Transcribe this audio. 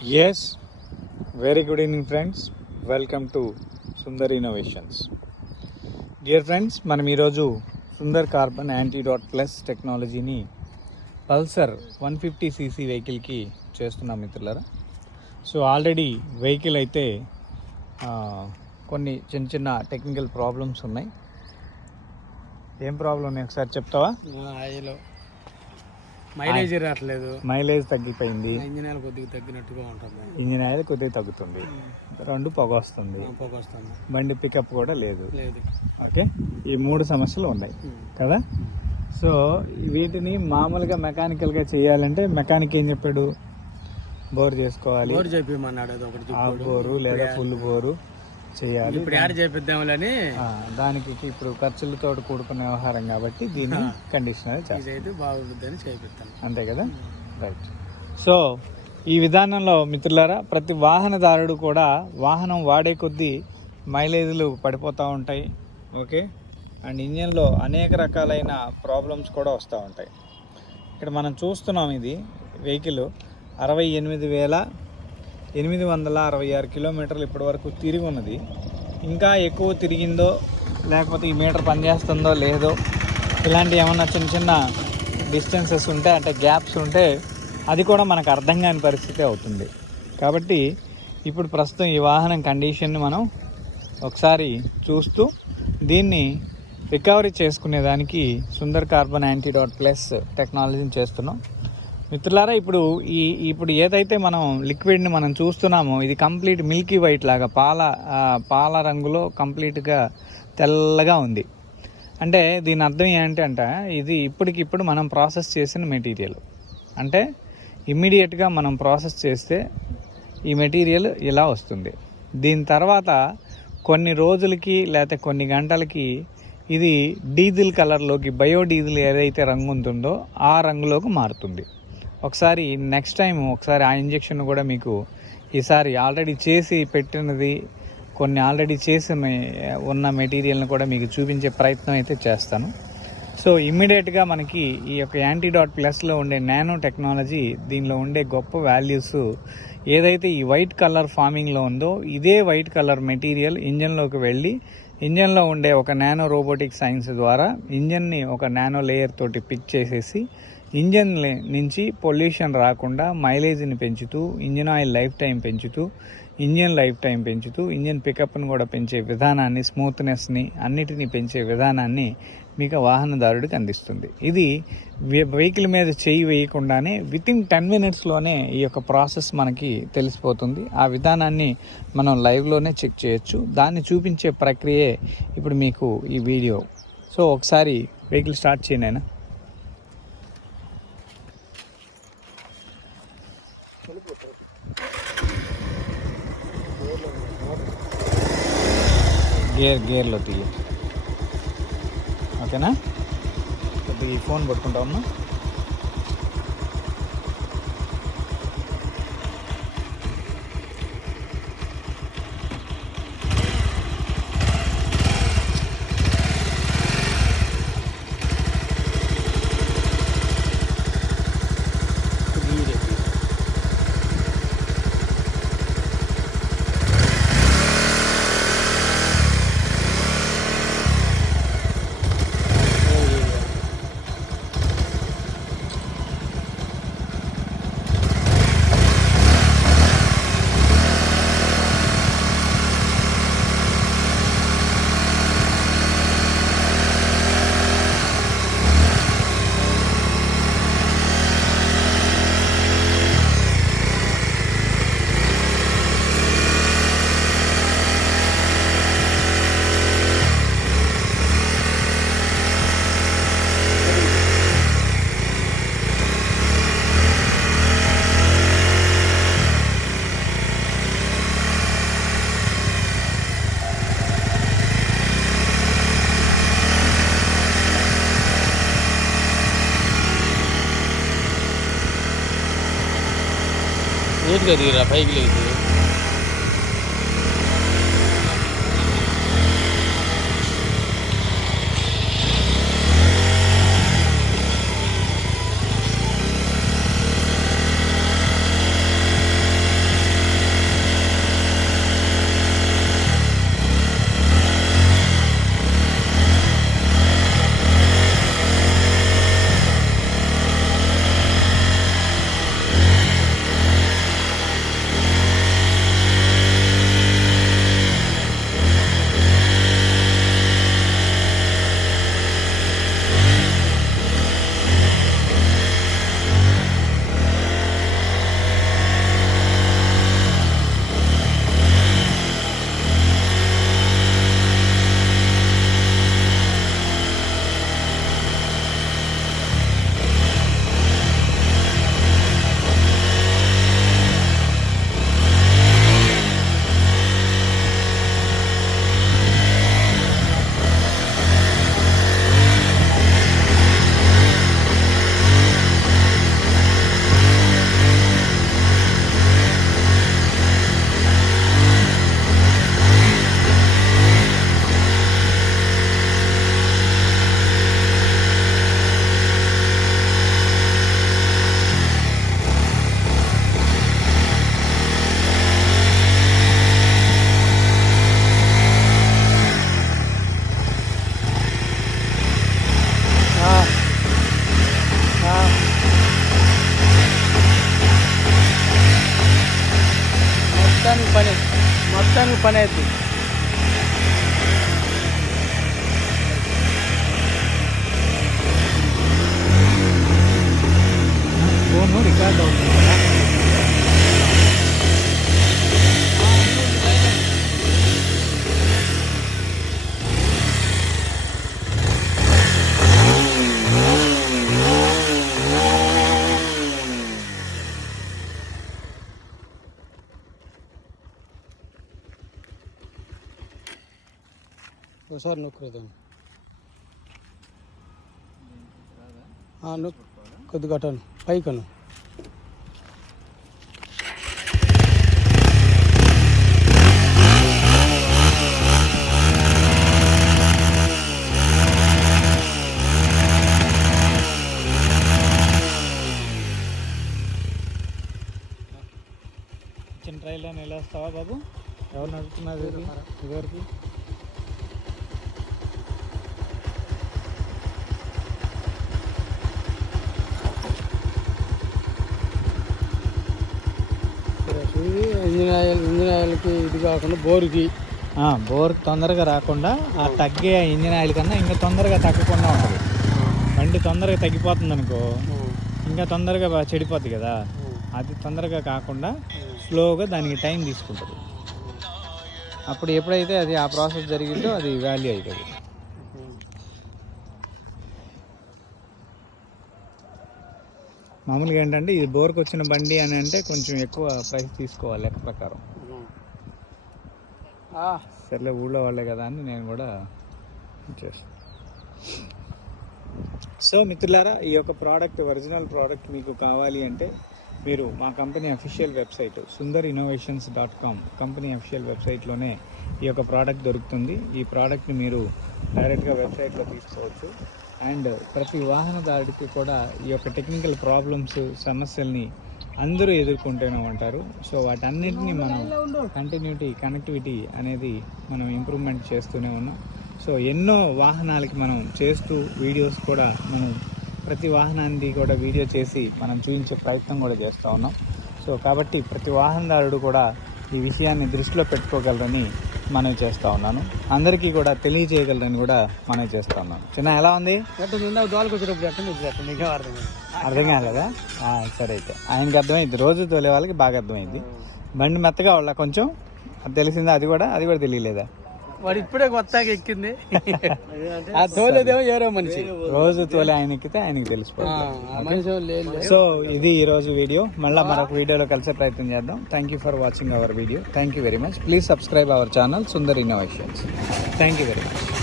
Yes, very good evening friends. Welcome to Sundar Innovations. Dear friends, మనం ఈరోజు Sundar carbon antidote plus టెక్నాలజీని Pulsar 150cc వెహికల్కి చేస్తున్నాం మిత్రులారా. సో ఆల్రెడీ వెహికల్ అయితే కొన్ని చిన్న టెక్నికల్ ప్రాబ్లమ్స్ ఉన్నాయి. ఏం ప్రాబ్లం ఉన్నాయి ఒకసారి చెప్తావా? మైలేజ్ రావట్లేదు, మైలేజ్ తగ్గిపోయింది, ఇంజిన్ ఆయిల్ కొద్దిగా తగ్గినట్టుగా ఉంటుంది, ఇంజిన్ ఆయిల్ కొద్దిగా తగ్గుతుంది, రెండు పొగ వస్తుంది, బండి పికప్ కూడా లేదు. ఓకే, ఈ మూడు సమస్యలు ఉన్నాయి కదా. సో వీటిని మామూలుగా మెకానికల్గా చేయాలంటే మెకానిక్ ఏం చెప్పాడు? బోర్ చేసుకోవాలి, హాఫ్ బోరు లేదా ఫుల్ బోరు చేయాలి. ఇప్పుడు యాడ్ చేపిద్దామని దానికి ఇప్పుడు ఖర్చులతో కూడుకున్న వ్యవహారం కాబట్టి దీన్ని కండిషనర్ చేస్తే బాగుంటుందని చేపిస్తాను, అంతే కదా. రైట్. సో ఈ విధానంలో మిత్రులారా, ప్రతి వాహనదారుడు కూడా వాహనం వాడే కొద్దీ మైలేజ్లు పడిపోతూ ఉంటాయి. ఓకే, అండ్ ఇంజన్లో అనేక రకాలైన ప్రాబ్లమ్స్ కూడా వస్తూ ఉంటాయి. ఇక్కడ మనం చూస్తున్నాం, ఇది వెహికల్ 68,866 కిలోమీటర్లు ఇప్పటి వరకు తిరిగి ఉన్నది. ఇంకా ఎక్కువ తిరిగిందో లేకపోతే ఈ మీటర్ పనిచేస్తుందో లేదో, ఇలాంటి ఏమన్నా చిన్న డిస్టెన్సెస్ ఉంటే, అంటే గ్యాప్స్ ఉంటే అది కూడా మనకు అర్థం కాని పరిస్థితి అవుతుంది. కాబట్టి ఇప్పుడు ప్రస్తుతం ఈ వాహనం కండిషన్ని మనం ఒకసారి చూస్తూ దీన్ని రికవరీ చేసుకునేదానికి సుందర్ కార్బన్ యాంటీడాట్ ప్లస్ టెక్నాలజీని చేస్తున్నాం మిత్రులారా. ఇప్పుడు ఏదైతే మనం లిక్విడ్ని మనం చూస్తున్నామో ఇది కంప్లీట్ మిల్కీ వైట్ లాగా పాల రంగులో కంప్లీట్గా తెల్లగా ఉంది. అంటే దీని అర్థం ఏంటంటే ఇది ఇప్పటికిప్పుడు మనం ప్రాసెస్ చేసిన మెటీరియల్. అంటే ఇమ్మీడియట్గా మనం ప్రాసెస్ చేస్తే ఈ మెటీరియల్ ఇలా వస్తుంది. దీని తర్వాత కొన్ని రోజులకి లేకపోతే కొన్ని గంటలకి ఇది డీజిల్ కలర్లోకి, బయోడీజిల్ ఏదైతే రంగు ఉంటుందో ఆ రంగులోకి మారుతుంది. ఒకసారి నెక్స్ట్ టైం ఒకసారి ఆ ఇంజెక్షన్ కూడా మీకు ఈసారి ఆల్రెడీ చేసి పెట్టినది, కొన్ని ఆల్రెడీ చేసి ఉన్న మెటీరియల్ని కూడా మీకు చూపించే ప్రయత్నం అయితే చేస్తాను. సో ఇమ్మీడియట్గా మనకి ఈ యొక్క యాంటీడాట్ ప్లస్లో ఉండే నానో టెక్నాలజీ, దీనిలో ఉండే గొప్ప వాల్యూస్ ఏదైతే ఈ వైట్ కలర్ ఫార్మింగ్లో ఉందో ఇదే వైట్ కలర్ మెటీరియల్ ఇంజన్లోకి వెళ్ళి ఇంజన్లో ఉండే ఒక నానో రోబోటిక్ సైన్స్ ద్వారా ఇంజన్ని ఒక నానో లేయర్ తోటి పిక్ చేసేసి ఇంజన్ నుంచి పొల్యూషన్ రాకుండా మైలేజ్ని పెంచుతూ, ఇంజిన్ ఆయిల్ లైఫ్ టైం పెంచుతూ, ఇంజన్ లైఫ్ టైం పెంచుతూ, ఇంజన్ పికప్ని కూడా పెంచే విధానాన్ని, స్మూత్నెస్ని అన్నిటినీ పెంచే విధానాన్ని మీకు వాహనదారుడికి అందిస్తుంది. ఇది వెహికల్ మీద చేయి వేయకుండానే వితిన్ 10 minutesలోనే ఈ యొక్క ప్రాసెస్ మనకి తెలిసిపోతుంది. ఆ విధానాన్ని మనం లైవ్లోనే చెక్ చేయొచ్చు. దాన్ని చూపించే ప్రక్రియే ఇప్పుడు మీకు ఈ వీడియో. సో ఒకసారి వెహికల్ స్టార్ట్ చేయనైనా. గేర్లో తీయ. ఓకేనా? కొద్దిగా ఈ ఫోన్ పట్టుకుంటా ఉన్నా. నీట్గా దిగిరా, పైకి లేదు. మొత్తానికి పని అవుతుంది. ఫోన్ రికార్డ్ అవుతుంది కదా. ఒకసారి నొక్కుదాం. కొద్దిగా అటాను పైకను. చిన్న ట్రైల్లో వెళ్ళొస్తావా బాబు? ఎవరు నడుపుతున్నారు ఇదివరకు? ఇంజిన్ ఆయిల్కి ఇది కాకుండా బోరుకి బోర్ తొందరగా రాకుండా ఆ తగ్గే ఇంజిన్ ఆయిల్ కన్నా ఇంకా తొందరగా తగ్గకుండా ఉంటుంది. బండి తొందరగా తగ్గిపోతుంది అనుకో, ఇంకా తొందరగా చెడిపోద్ది కదా. అది తొందరగా కాకుండా స్లోగా దానికి టైం తీసుకుంటుంది. అప్పుడు ఎప్పుడైతే అది ఆ ప్రాసెస్ జరిగిందో అది వాల్యూ అవుతుంది. మామూలుగా ఏంటంటే ఇది బోర్కి వచ్చిన బండి అని అంటే కొంచెం ఎక్కువ ప్రైస్ తీసుకోవాలి లెక్క ప్రకారం. సర్లే ఊళ్ళో వాళ్ళే కదా అని నేను కూడా చేస్తాను. సో మిత్రులారా, ఈ యొక్క ప్రోడక్ట్ ఒరిజినల్ ప్రోడక్ట్ మీకు కావాలి అంటే మీరు మా company official website sundarinnovations.com company official వెబ్సైట్లోనే ఈ యొక్క ప్రోడక్ట్ దొరుకుతుంది. ఈ ప్రోడక్ట్ని మీరు డైరెక్ట్గా వెబ్సైట్లో తీసుకోవచ్చు. అండ్ ప్రతి వాహనదారుడికి కూడా ఈ యొక్క టెక్నికల్ ప్రాబ్లమ్స్, సమస్యల్ని అందరూ ఎదుర్కొంటూనే ఉంటారు. సో వాటన్నిటిని మనం కనెక్టివిటీ అనేది మనం ఇంప్రూవ్మెంట్ చేస్తూనే ఉన్నాం. సో ఎన్నో వాహనాలకి మనం చేస్తూ వీడియోస్ కూడా మనం ప్రతి వాహనాన్ని కూడా వీడియో చేసి మనం చూపించే ప్రయత్నం కూడా చేస్తూ ఉన్నాం. సో కాబట్టి ప్రతి వాహనదారుడు కూడా ఈ విషయాన్ని దృష్టిలో పెట్టుకోగలరని మనవి చేస్తూ ఉన్నాను. అందరికీ కూడా తెలియజేయగలరని కూడా మనవి చేస్తూ ఉన్నాను. చిన్న ఎలా ఉంది? అర్థం కాలేదా? సరే అయితే ఆయనకి అర్థమైంది. రోజు తోలే వాళ్ళకి బాగా అర్థమైంది. బండి మెత్తగా వాళ్ళ కొంచెం అది తెలిసిందా? అది కూడా తెలియలేదా? వాడు ఇప్పుడే కొత్తగా ఎక్కింది. ఆ తోలేదేమో ఎవరో మనిషి. రోజు తోలే ఆయన ఎక్కితే ఆయనకి తెలిసిపోతుంది. సో ఇది ఈ రోజు వీడియో. మళ్ళీ మరొక వీడియోలో కలిసే ప్రయత్నం చేద్దాం. Thank you for watching our video. Thank you very much. Please subscribe our channel Sundar innovations. Thank you very much.